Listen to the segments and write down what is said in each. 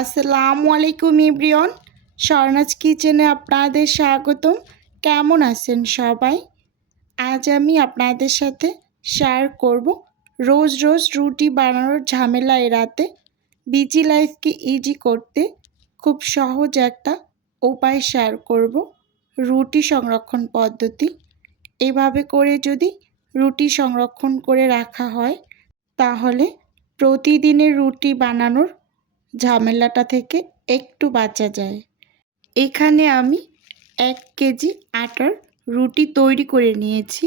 আসসালামু আলাইকুম ইব্রিয়ন স্বর্ণাজ কিচেনে আপনাদের স্বাগতম। কেমন আছেন সবাই? আজ আমি আপনাদের সাথে শেয়ার করব রোজ রোজ রুটি বানানোর ঝামেলা এড়াতে বিজি লাইফকে ইজি করতে খুব সহজ একটা উপায় শেয়ার করব রুটি সংরক্ষণ পদ্ধতি। এভাবে করে যদি রুটি সংরক্ষণ করে রাখা হয়, তাহলে প্রতিদিনের রুটি বানানোর ঝামেলাটা থেকে একটু বাঁচা যায়। এখানে আমি এক কেজি আটার রুটি তৈরি করে নিয়েছি।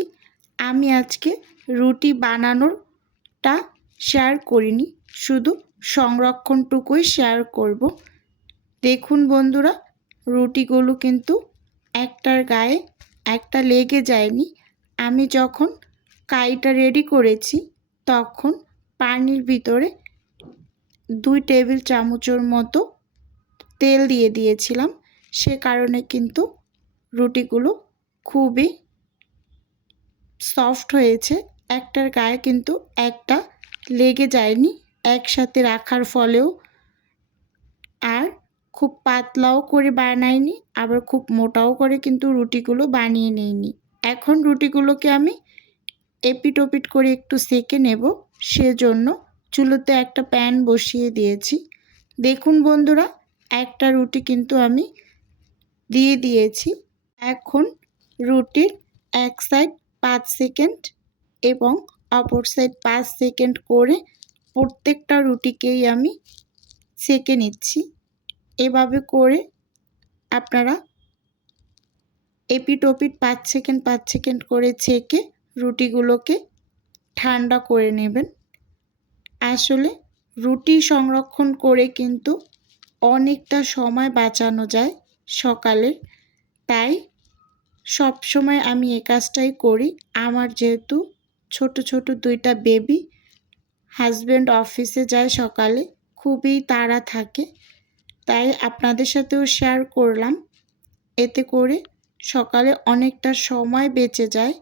আমি আজকে রুটি বানানোরটা শেয়ার করিনি, শুধু সংরক্ষণটুকুই শেয়ার করব। দেখুন বন্ধুরা, রুটিগুলো কিন্তু একটার গায়ে একটা লেগে যায়নি। আমি যখন কাইটা রেডি করেছি, তখন পানির ভিতরে দুই টেবিল চামচের মতো তেল দিয়ে দিয়েছিলাম। সে কারণে কিন্তু রুটিগুলো খুবই সফট হয়েছে। একটার গায়ে কিন্তু একটা লেগে যায়নি, একসাথে রাখার ফলেও। আর খুব পাতলাও করে বানাইনি, আবার খুব মোটাও করে কিন্তু রুটিগুলো বানিয়ে নেইনি। এখন রুটিগুলোকে আমি এপিট ওপিট করে একটু সেকে নেব, সেজন্য চুলোতে একটা প্যান বসিয়ে দিয়েছি। দেখুন বন্ধুরা, একটা রুটি কিন্তু আমি দিয়ে দিয়েছি। এখন রুটির এক সাইড পাঁচ সেকেন্ড এবং অপর সাইড পাঁচ সেকেন্ড করে প্রত্যেকটা রুটিকেই আমি সেকে নিচ্ছি। এভাবে করে আপনারা এপিট ওপিট পাঁচ সেকেন্ড পাঁচ সেকেন্ড করে ছেঁকে রুটিগুলোকে ঠান্ডা করে নেবেন। আসলে রুটি সংরক্ষণ করে কিন্তু অনেকটা সময় বাঁচানো যায় সকালের তাই সব সময় আমি এ কাজটাই করি। আমার যেহেতু ছোট ছোট দুইটা বেবি হাজব্যান্ড অফিসে যায় সকালে, খুবই তাড়া থাকে। তাই আপনাদের সাথেও শেয়ার করলাম। এতে করে সকালে অনেকটা সময় বেঁচে যায়,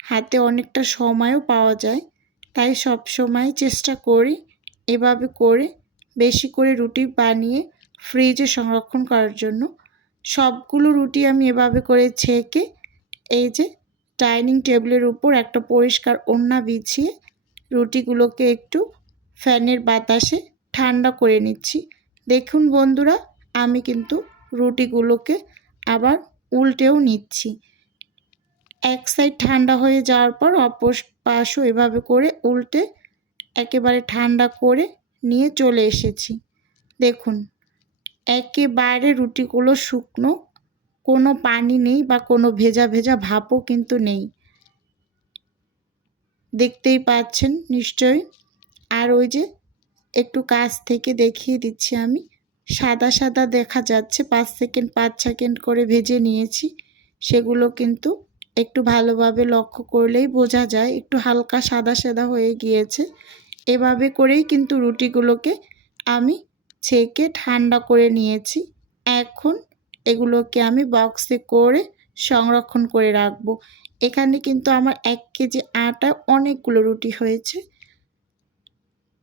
হাতে অনেকটা সময়ও পাওয়া যায়। তাই সব সময় চেষ্টা করি এভাবে করে বেশি করে রুটি বানিয়ে ফ্রিজে সংরক্ষণ করার জন্য। সবগুলো রুটি আমি এভাবে করে ছেঁকে এই যে ডাইনিং টেবিলের উপর একটা পরিষ্কার ওড়না বিছিয়ে রুটিগুলোকে একটু ফ্যানের বাতাসে ঠান্ডা করে নিচ্ছি। দেখুন বন্ধুরা, আমি কিন্তু রুটিগুলোকে আবার উল্টেও নিচ্ছি। এক সাইড ঠান্ডা হয়ে যাওয়ার পর অপর পাশও এভাবে করে উল্টে একেবারে ঠান্ডা করে নিয়ে চলে এসেছি। দেখুন, একেবারে রুটিগুলো শুকনো, কোনো পানি নেই বা কোনো ভেজা ভেজা ভাপও কিন্তু নেই। দেখতেই পাচ্ছেন নিশ্চয়ই। আর ওই যে একটু কাছ থেকে দেখিয়ে দিচ্ছি আমি, সাদা সাদা দেখা যাচ্ছে, পাঁচ সেকেন্ড পাঁচ সেকেন্ড করে ভেজে নিয়েছি, সেগুলো কিন্তু একটু ভালোভাবে লক্ষ্য করলেই বোঝা যায়, একটু হালকা সাদা সাদা হয়ে গিয়েছে। এভাবে করেই কিন্তু রুটিগুলোকে আমি ছেঁকে ঠান্ডা করে নিয়েছি। এখন এগুলোকে আমি বক্সে করে সংরক্ষণ করে রাখব। এখানে কিন্তু আমার এক কেজি আটা অনেকগুলো রুটি হয়েছে।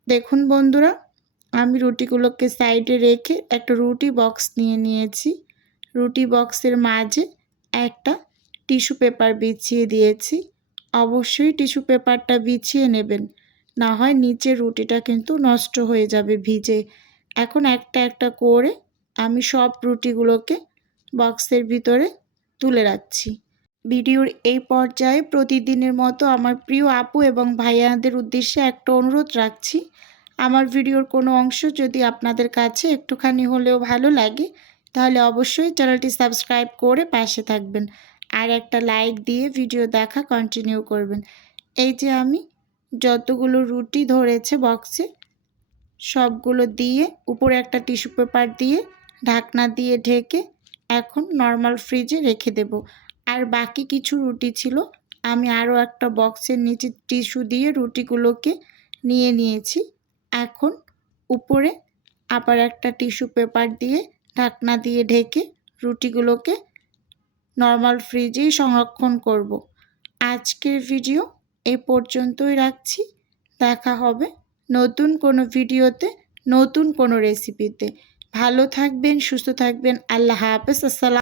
দেখুন বন্ধুরা, আমি রুটিগুলোকে সাইডে রেখে একটা রুটি বক্স নিয়ে নিয়েছি। রুটি বক্সের মাঝে একটা টিস্যু পেপার বিছিয়ে দিয়েছি। অবশ্যই টিস্যু পেপারটা বিছিয়ে নেবেন। না হয় নিচে রুটিটা কিন্তু নষ্ট হয়ে যাবে ভিজে। এখন একটা একটা করে আমি সব রুটিগুলোকে বক্সের ভিতরে তুলে রাখছি। ভিডিওর এই পর্যায়ে প্রতিদিনের মতো আমার প্রিয় আপু এবং ভাইয়াদের উদ্দেশ্যে একটা অনুরোধ রাখছি। আমার ভিডিওর কোনো অংশ যদি আপনাদের কাছে একটুখানি হলেও ভালো লাগে, তাহলে অবশ্যই চ্যানেলটি সাবস্ক্রাইব করে পাশে থাকবেন। আর একটা লাইক দিয়ে ভিডিও দেখা কন্টিনিউ করবেন। এই যে আমি যতগুলো রুটি ধরেছে বক্সে সবগুলো দিয়ে উপরে একটা টিস্যু পেপার দিয়ে ঢাকনা দিয়ে ঢেকে এখন নর্মাল ফ্রিজে রেখে দেব। আর বাকি কিছু রুটি ছিল, আমি আরও একটা বক্সের নিচে টিস্যু দিয়ে রুটিগুলোকে নিয়ে নিয়েছি। এখন উপরে আবার একটা টিস্যু পেপার দিয়ে ঢাকনা দিয়ে ঢেকে রুটিগুলোকে নর্মাল ফ্রিজেই সংরক্ষণ করব। আজকের ভিডিও এ পর্যন্তই রাখছি। দেখা হবে নতুন কোনো ভিডিওতে, নতুন কোনো রেসিপিতে। ভালো থাকবেন, সুস্থ থাকবেন। আল্লাহ হাফেজ। আসসালাম।